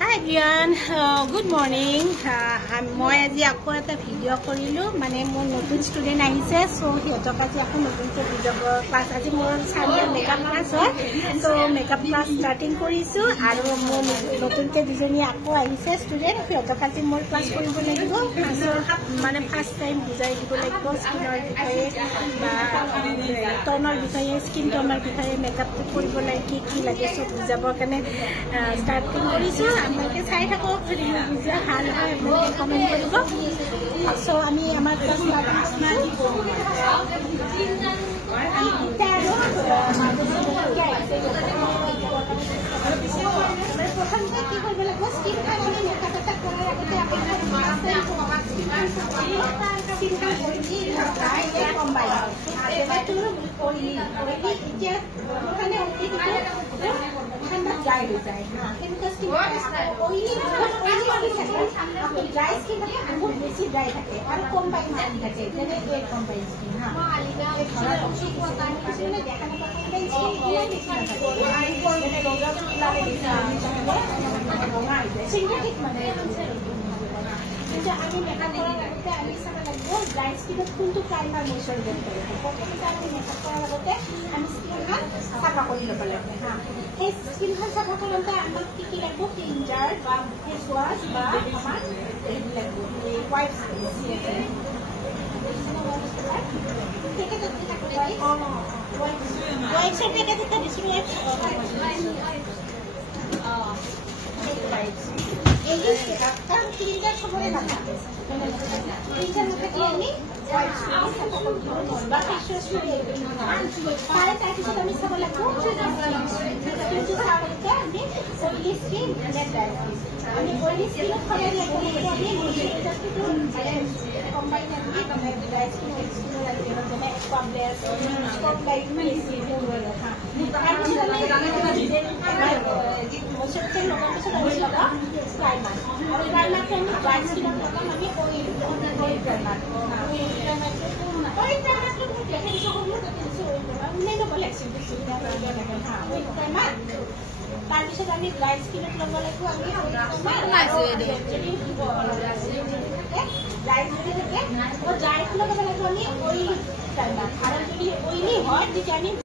Hi everyone, good morning. মই আজি আকৌ এটা ভিডিও কৰিলো মানে মোৰ নতুন স্টুডেন্ট আহিছে সো হিয়তক আজি আকৌ নতুনকৈ ভিডিও ক্লাস আজি মোৰ সানডে মেকআপ ক্লাস হয় সো মেকআপ ক্লাস স্টাৰ্টিং কৰিছো আৰু মোৰ নতুনকৈ দুজনী আকৌ আহিছে স্টুডেন্ট হিয়তক আজি মোৰ ক্লাস কৰিব লাগিব মানে ফাৰ্স্ট টাইম বুজাই দিব লাগিব স্কিনৰ বিষয়ে বা টোনৰ বিষয়ে স্কিন টোনৰ বিষয়ে মেকআপ কৰিব লাগে কি লাগে সব বুজাবৰ কাৰণে স্টাৰ্টিং কৰিছো আপোনালোকে চাই থাকক যদি বুজা ভাল হয় আপোনালোকে কমেন্ট কৰিব সো আমি আমাৰ ক্লাস প্ৰথমতে কি কৰিব লাগিব স্কিন কাৰণে মেকআপ এটা কৰাৰ আগতে dry हो जाए हां chemical skin oily dry skin থাকে বহুত বেছি ড্রাই থাকে আর কম্বাইন স্কিন থাকে যেনে এই কম্বাইন স্কিন হ্যাঁ মালিকা কিছুমানে দেখা না কম্বাইন স্কিন আর কোন রোগা লাগে দিছা সিনথেটিক মানে যে আমি মেকআপ করার আগে আমি সারা লাগবো ড্রাই স্কিনে কোনটো প্রাইমার ময়শ্চার দেব প্রথমে আমি মেকআপ করার আগে আমি স্কিনখন সাফা কৰি লব লাগে হ্যাঁ এই স্কিনখন সাফা করতে আমাক কি লাগবো ক্লিনজার বা ফেস ওয়াশ বা আমার এই লাগবো এই হোয়াইট ঠিক আছে ঠিক আছে হোয়াইট সেট থেকে দিতে দিছি এই যে কারণ ক্লিনজার সবরে না থাকে ক্লিনজার মধ্যে কি আমি হোয়াইট সাফা করতে বা ফেস ওয়াশ দিয়ে তাহলে তার কিছু আমি সাফা লাগবো কিছু সাফাতে আমি অয়েলি স্কিন আমি অয়েলি স্কিন করে লাগবো আমি ময়শ্চারাইজার একটু কম্বাইন আমি ড্রাই স্কিন লাগবে যেমন স্ক্রাবলেস কম্বাইন ফেসি বলে হ্যাঁ আর কিছু আমি ময়শ্চারাইজার লাগাতে আমি লাগা প্রাইমার আর প্রাইমারটা আমি ড্রাই স্কিনের জন্য আমি অয়েল প্রাইমার দেখেন সকল অন্যান্য কালেকশন সুবিধা হ্যাঁ ওই প্রাইমার তাৰপিছত আমি ড্ৰাই স্কিনত লগাব লাগিব আমি ড্ৰাই যদি থাকে ড্ৰাই লগাব লাগিব আমি অইল প্ৰাইমাৰ আৰু যদি অইলি হয় তেতিয়া আমি